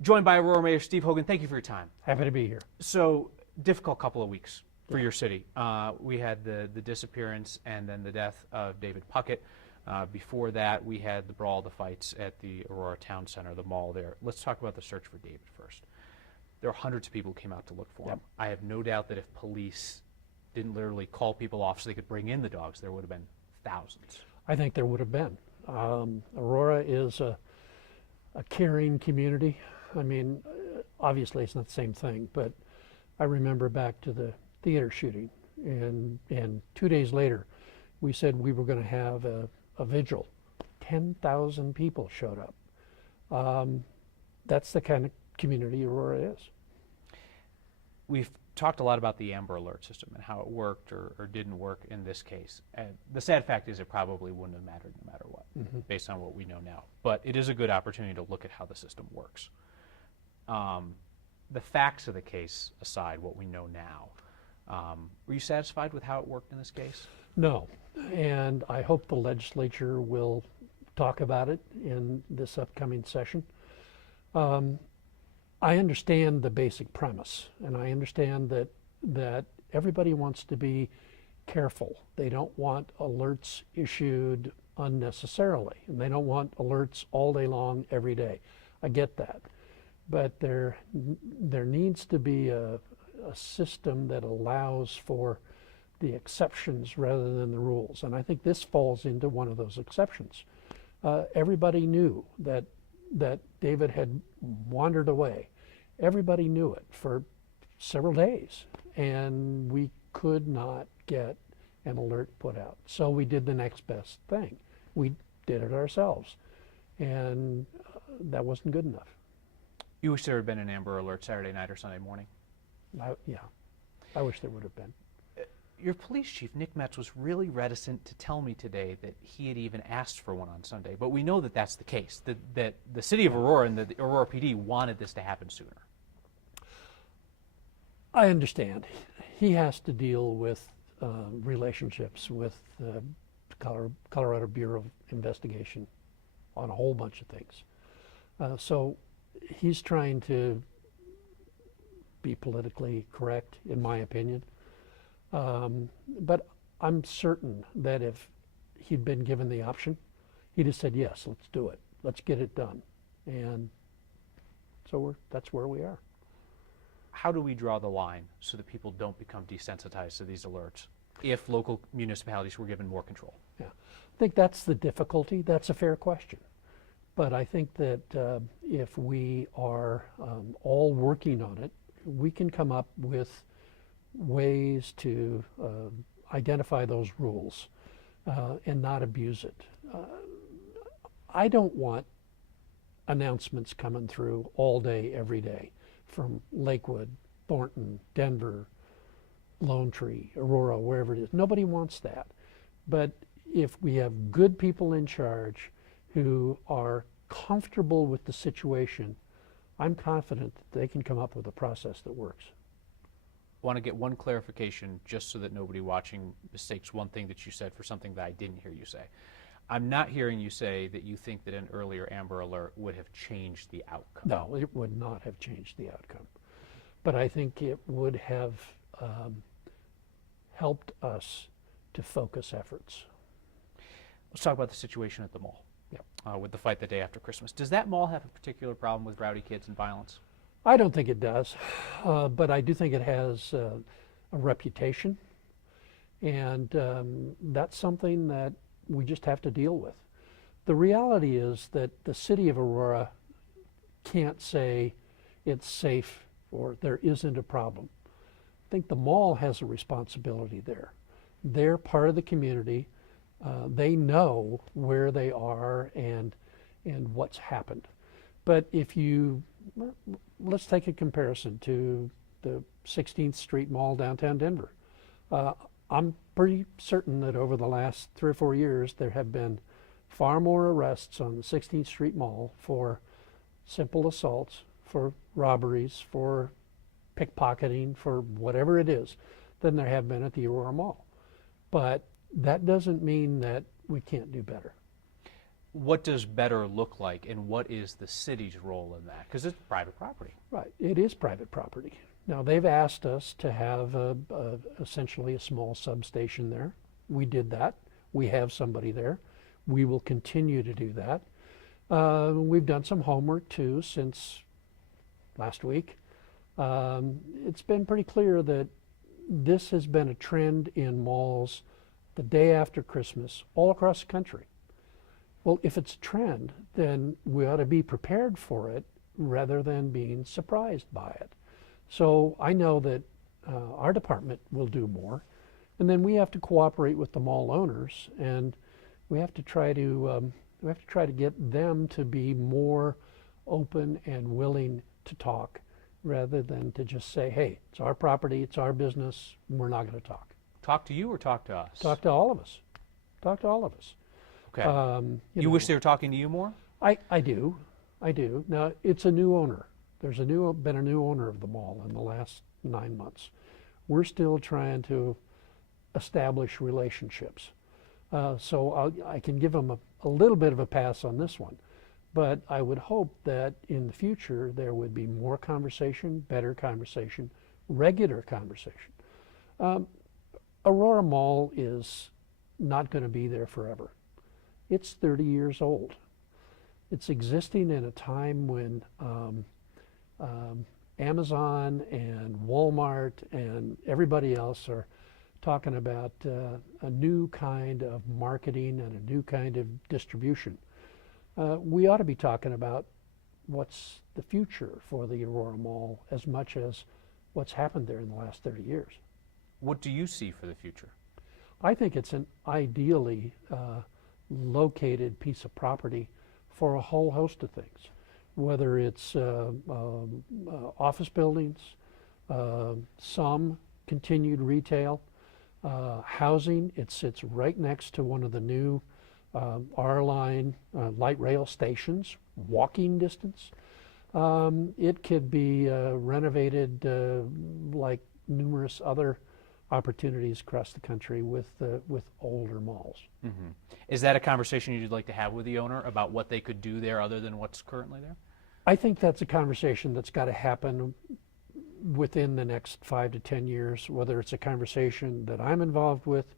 Joined by Aurora Mayor Steve Hogan. Thank you for your time. Happy to be here. So, difficult couple of weeks for your city. We had the disappearance and then the death of David Puckett. Before that, we had the brawl, the fights at the Aurora Town Center, the mall there. Let's talk about the search for David first. There are hundreds of people who came out to look for him. I have no doubt that if police didn't literally call people off so they could bring in the dogs, there would have been thousands. I think there would have been. Aurora is a caring community. I mean, obviously it's not the same thing, but I remember back to the theater shooting, and 2 days later, we said we were going to have a vigil. 10,000 people showed up. That's the kind of community Aurora is. We've talked a lot about the Amber Alert system and how it worked or didn't work in this case. And the sad fact is it probably wouldn't have mattered no matter what, based on what we know now. But it is a good opportunity to look at how the system works. The facts of the case aside, what we know now, were you satisfied with how it worked in this case? No, and I hope the legislature will talk about it in this upcoming session. I understand the basic premise, and I understand that everybody wants to be careful. They don't want alerts issued unnecessarily, and they don't want alerts all day long, every day. I get that. But there needs to be a system that allows for the exceptions rather than the rules. And I think this falls into one of those exceptions. Everybody knew that David had wandered away. Everybody knew it for several days, and we could not get an alert put out. So we did the next best thing. We did it ourselves, and that wasn't good enough. You wish there had been an Amber Alert Saturday night or Sunday morning? Yeah, I wish there would have been. Your police chief, Nick Metz, was really reticent to tell me today that he had even asked for one on Sunday. But we know that that's the case, that the city of Aurora and the Aurora PD wanted this to happen sooner. I understand. He has to deal with relationships with the Colorado Bureau of Investigation on a whole bunch of things. So he's trying to be politically correct, in my opinion. But I'm certain that if he'd been given the option, he'd have said, yes, let's do it. Let's get it done. And so that's where we are. How do we draw the line so that people don't become desensitized to these alerts if local municipalities were given more control? Yeah, I think that's the difficulty. That's a fair question. But I think that if we are all working on it, we can come up with ways to identify those rules and not abuse it. I don't want announcements coming through all day, every day from Lakewood, Thornton, Denver, Lone Tree, Aurora, wherever it is. Nobody wants that. But if we have good people in charge who are comfortable with the situation, I'm confident that they can come up with a process that works. I want to get one clarification just so that nobody watching mistakes one thing that you said for something that I didn't hear you say. I'm not hearing you say that you think that an earlier Amber Alert would have changed the outcome. No, it would not have changed the outcome. But I think it would have helped us to focus efforts. Let's talk about the situation at the mall. Yep. With the fight the day after Christmas. Does that mall have a particular problem with rowdy kids and violence? I don't think it does, but I do think it has a reputation, and that's something that we just have to deal with. The reality is that the city of Aurora can't say it's safe or there isn't a problem. I think the mall has a responsibility there. They're part of the community. They know where they are and what's happened. But if you, let's take a comparison to the 16th Street Mall downtown Denver. I'm pretty certain that over the last 3 or 4 years there have been far more arrests on the 16th Street Mall for simple assaults, for robberies, for pickpocketing, for whatever it is, than there have been at the Aurora Mall. But that doesn't mean that we can't do better. what does better look like, and what is the city's role in that? Because it's private property. Right, it is private property. Now, they've asked us to have essentially a small substation there. We did that. We have somebody there. We will continue to do that. We've done some homework too since last week. It's been pretty clear that this has been a trend in malls the day after Christmas all across the country. Well, if it's a trend, then we ought to be prepared for it rather than being surprised by it. So I know that our department will do more, and then we have to cooperate with the mall owners, and we have to try to get them to be more open and willing to talk, rather than to just say, "Hey, it's our property, it's our business, we're not going to talk." Talk to you or talk to us? Talk to all of us. Talk to all of us. Okay. You know, wish they were talking to you more? I do. Now, it's a new owner. There's been a new owner of the mall in the last 9 months. We're still trying to establish relationships. So I can give them a little bit of a pass on this one. But I would hope that in the future there would be more conversation, better conversation, regular conversation. Aurora Mall is not going to be there forever. It's 30 years old. It's existing in a time when Amazon and Walmart and everybody else are talking about a new kind of marketing and a new kind of distribution. We ought to be talking about what's the future for the Aurora Mall as much as what's happened there in the last 30 years. What do you see for the future? I think it's an ideally located piece of property for a whole host of things, whether it's office buildings, some continued retail, housing. It sits right next to one of the new R-Line light rail stations, walking distance. It could be renovated like numerous other opportunities across the country with older malls. Mm-hmm. Is that a conversation you'd like to have with the owner about what they could do there other than what's currently there? I think that's a conversation that's got to happen within the next 5 to 10 years, whether it's a conversation that I'm involved with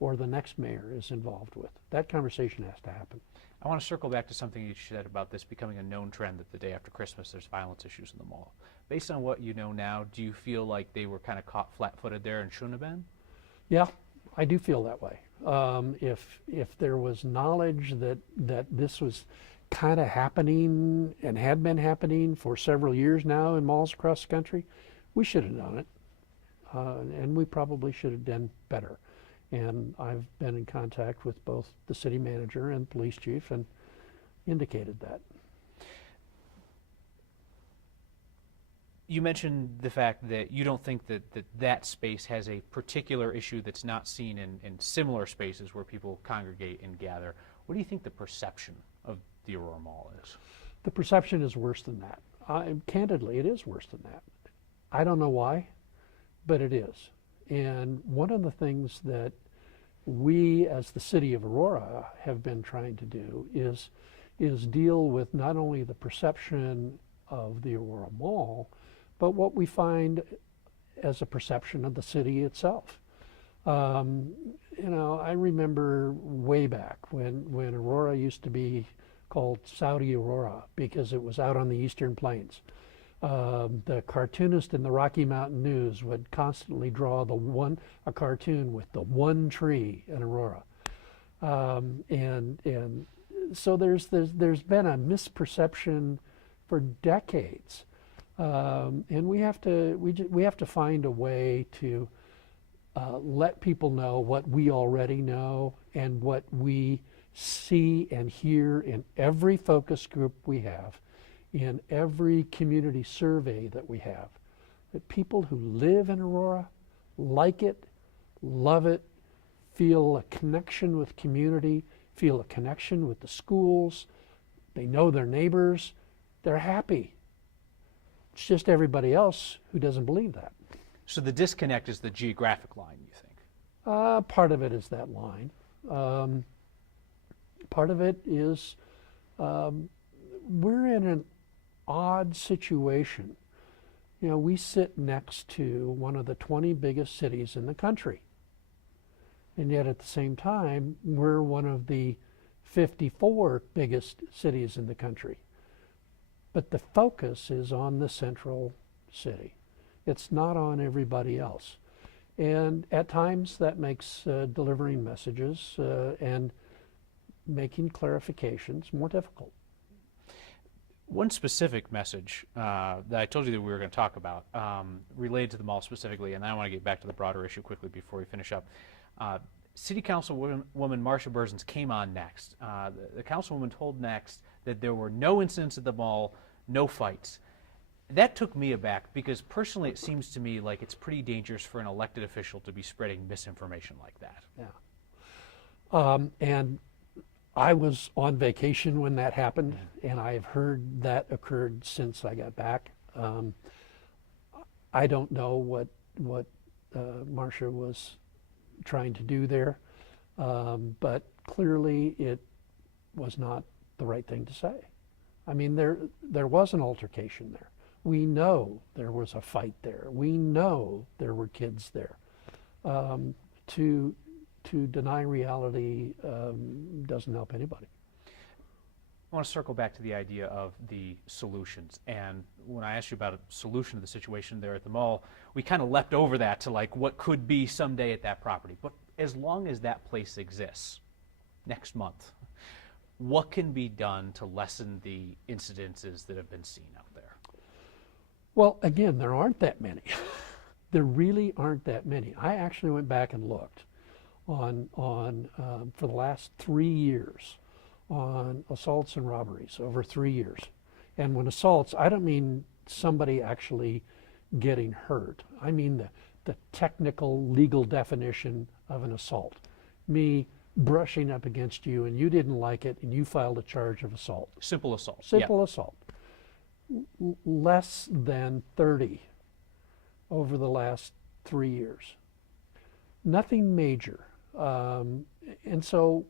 or the next mayor is involved with. That conversation has to happen. I want to circle back to something you said about this becoming a known trend that the day after Christmas there's violence issues in the mall. Based on what you know now, do you feel like they were kind of caught flat-footed there and shouldn't have been? Yeah, I do feel that way. If there was knowledge that this was kind of happening and had been happening for several years now in malls across the country, we should have done it. And we probably should have done better. And I've been in contact with both the city manager and police chief and indicated that. You mentioned the fact that you don't think that space has a particular issue that's not seen in similar spaces where people congregate and gather. What do you think the perception of the Aurora Mall is? The perception is worse than that. Candidly, it is worse than that. I don't know why, but it is. And one of the things that we as the city of Aurora have been trying to do is deal with not only the perception of the Aurora Mall, but what we find as a perception of the city itself. I remember way back when Aurora used to be called Saudi Aurora because it was out on the eastern plains. The cartoonist in the Rocky Mountain News would constantly draw a cartoon with the one tree in Aurora, and so there's been a misperception for decades, and we have to find a way to let people know what we already know and what we see and hear in every focus group we have, in every community survey that we have, that people who live in Aurora like it, love it, feel a connection with community, feel a connection with the schools, they know their neighbors, they're happy. It's just everybody else who doesn't believe that. So the disconnect is the geographic line, you think? Part of it is that line. Part of it is we're in an odd situation. You know, we sit next to one of the 20 biggest cities in the country. And yet at the same time, we're one of the 54 biggest cities in the country. But the focus is on the central city. It's not on everybody else. And at times that makes delivering messages and making clarifications more difficult. One specific message that I told you that we were going to talk about related to the mall specifically, and I want to get back to the broader issue quickly before we finish up. City Councilwoman Marcia Berzins came on next. The Councilwoman told Next that there were no incidents at the mall, no fights. That took me aback because personally it seems to me like it's pretty dangerous for an elected official to be spreading misinformation like that. Yeah. And I was on vacation when that happened, and I've heard that occurred since I got back. I don't know what Marcia was trying to do there, but clearly it was not the right thing to say. I mean, there was an altercation there. We know there was a fight there. We know there were kids there. To deny reality doesn't help anybody. I want to circle back to the idea of the solutions. And when I asked you about a solution to the situation there at the mall, we kind of leapt over that to like what could be someday at that property. But as long as that place exists next month, what can be done to lessen the incidences that have been seen out there? Well, again, there aren't that many. There really aren't that many. I actually went back and looked on for the last 3 years on assaults and robberies over 3 years. And when assaults, I don't mean somebody actually getting hurt. I mean the technical legal definition of an assault. Me brushing up against you and you didn't like it and you filed a charge of assault. Simple assault. Simple assault. Less than 30 over the last 3 years. Nothing major. And so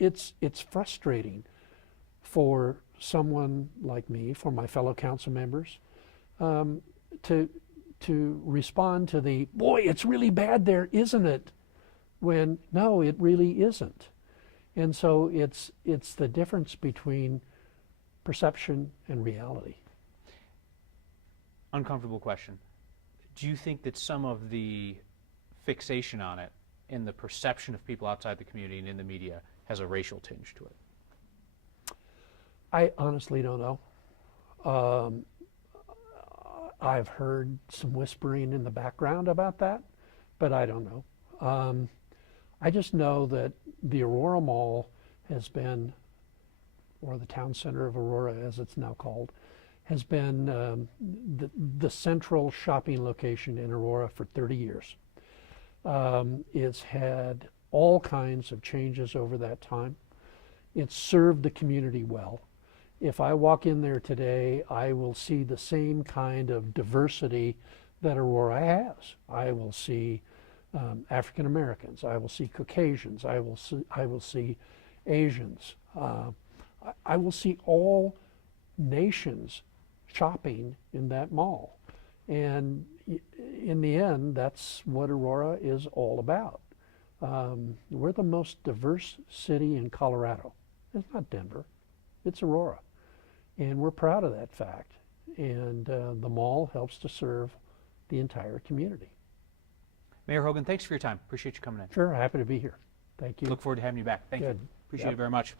it's frustrating for someone like me, for my fellow council members, to respond to the, boy, it's really bad there, isn't it? When, no, it really isn't. And so it's the difference between perception and reality. Uncomfortable question. Do you think that some of the fixation on it and the perception of people outside the community and in the media has a racial tinge to it? I honestly don't know. I've heard some whispering in the background about that, but I don't know. I just know that the Aurora Mall has been, or the town center of Aurora as it's now called, has been the central shopping location in Aurora for 30 years. It's had all kinds of changes over that time. It's served the community well. If I walk in there today, I will see the same kind of diversity that Aurora has. I will see African Americans. I will see Caucasians. I will see Asians. I will see all nations shopping in that mall. And in the end, that's what Aurora is all about. We're the most diverse city in Colorado. It's not Denver, it's Aurora. And we're proud of that fact. And the mall helps to serve the entire community. Mayor Hogan, thanks for your time. Appreciate you coming in. Sure, happy to be here. Thank you. Look forward to having you back. Thank you. Good. Appreciate it very much.